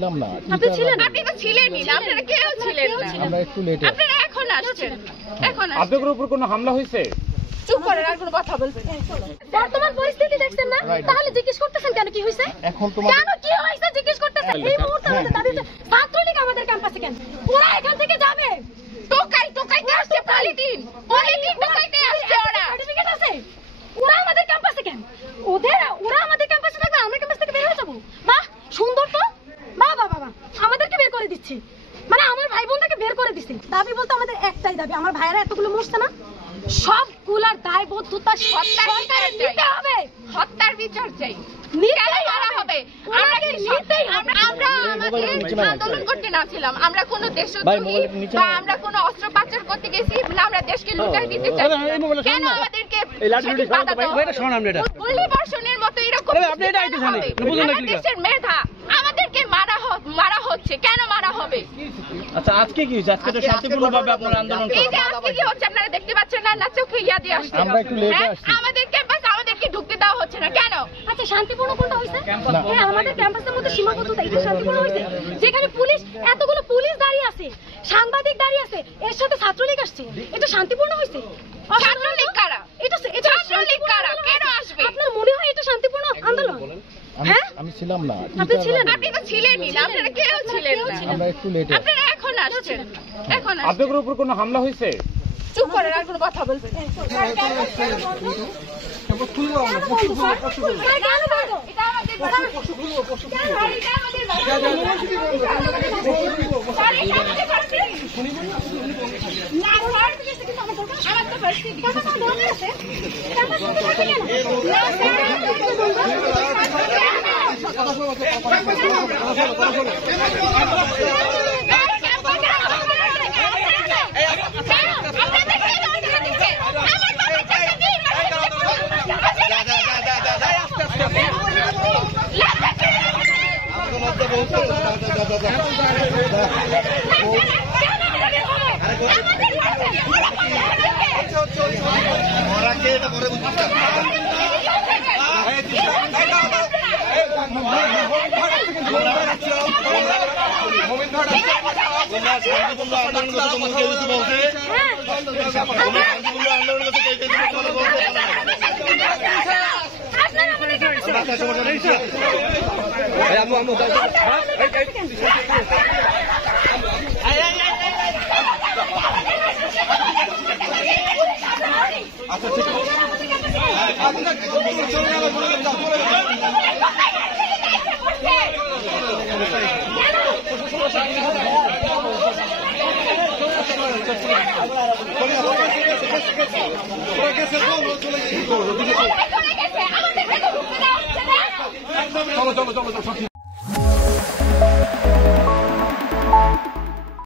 ছিলাম না। আপনি ছিলেন? আপনি তো ছিলেনই না, আপনারা কেউ ছিলেন না। আমরা একটু লেটে। আপনারা এখন আসছেন, এখন আপনাদের উপর কোনো হামলা হয়েছে? চুপ করেন, আর কোনো কথা বলবেন না। বর্তমান পরিস্থিতি দেখছেন না, তাহলে জিজ্ঞেস করতেছেন কেন কি হয়েছে? এখন তোমার কেন কি হয়েছে জিজ্ঞেস করতেছেন? এই মুহূর্তে আমাদের দাবি হচ্ছে ছাত্রলীগ আমাদের ক্যাম্পাসে কেন? ওরা এখান থেকে যাবে। টোকাইতে আসছে পলিটিন টোকাইতে আসছে। ওরা সার্টিফিকেট আছে, ওরা আমাদের ক্যাম্পাসে কেন? ওরা আমাদের ক্যাম্পাসে থাকবে, আমরা ক্যাম্পাস থেকে বের হয়ে যাবো? বাহ, সুন্দর তো। বাবা আমাদেরকে বের করে দিচ্ছে, মানে আমার ভাই বোনটাকে বের করে দিচ্ছে। দাবি বলতে আমাদের একটাই দাবি, আমার ভাইয়েরা এতগুলো মরছে না, সবগুলার দায়বদ্ধতা সরকারের নিতে হবে। হত্যার বিচার চাই, আন্দোলন করতে না ছিলাম, আমরা কোন দেশদ্রোহী বা আমরা কোন অস্ত্র পাচার করতে গেছি না, আমরা দেশকে লুটাই দিতে চাই। কেন আমাদেরকে গুলিবর্ষণের মতো এরকম দেশের মেধা আমাদেরকে মারা হচ্ছে, কেন মারা হবে? আচ্ছা, আজকে কি হচ্ছে? আজকে তো শান্তিপূর্ণভাবে আপনারা আন্দোলন করছেন। এই যে আজকে কি হচ্ছে আপনারা দেখতে পাচ্ছেন না, না চোখে ইয়া দিয়ে আসছে। আমরা একটু লেটে আসছি। আমাদের ক্যাম্পাস আমাদেরকে ঢুকতে দেওয়া হচ্ছে না কেন? আচ্ছা, শান্তিপূর্ণ কোনটা হইছে? হ্যাঁ, আমাদের ক্যাম্পাসের মধ্যে সীমাবদ্ধতা, এটা শান্তিপূর্ণ হইছে? যেখানে পুলিশ, এতগুলো পুলিশ দাঁড়িয়ে আছে, সাংবাদিক দাঁড়িয়ে আছে, এর সাথে ছাত্রলীগ আসছে, এটা শান্তিপূর্ণ হইছে? ছাত্রলীগ কারা? এটা ছাত্রলীগ কারা? কেন আসবে? আপনার মনে হয় এটা শান্তিপূর্ণ আন্দোলন? হ্যাঁ, আমি ছিলাম না। আপনি ছিলেন? আপনি তো ছিলেনই না, আপনারা কেউ ছিলেন না। আমরা একটু লেটে। আপনারা এখন আসছেন, এখন আসছেন। আপনাদের উপর কোনো হামলা হয়েছে? চুপ করেন, আর কোনো কথা বলবেন না। চলো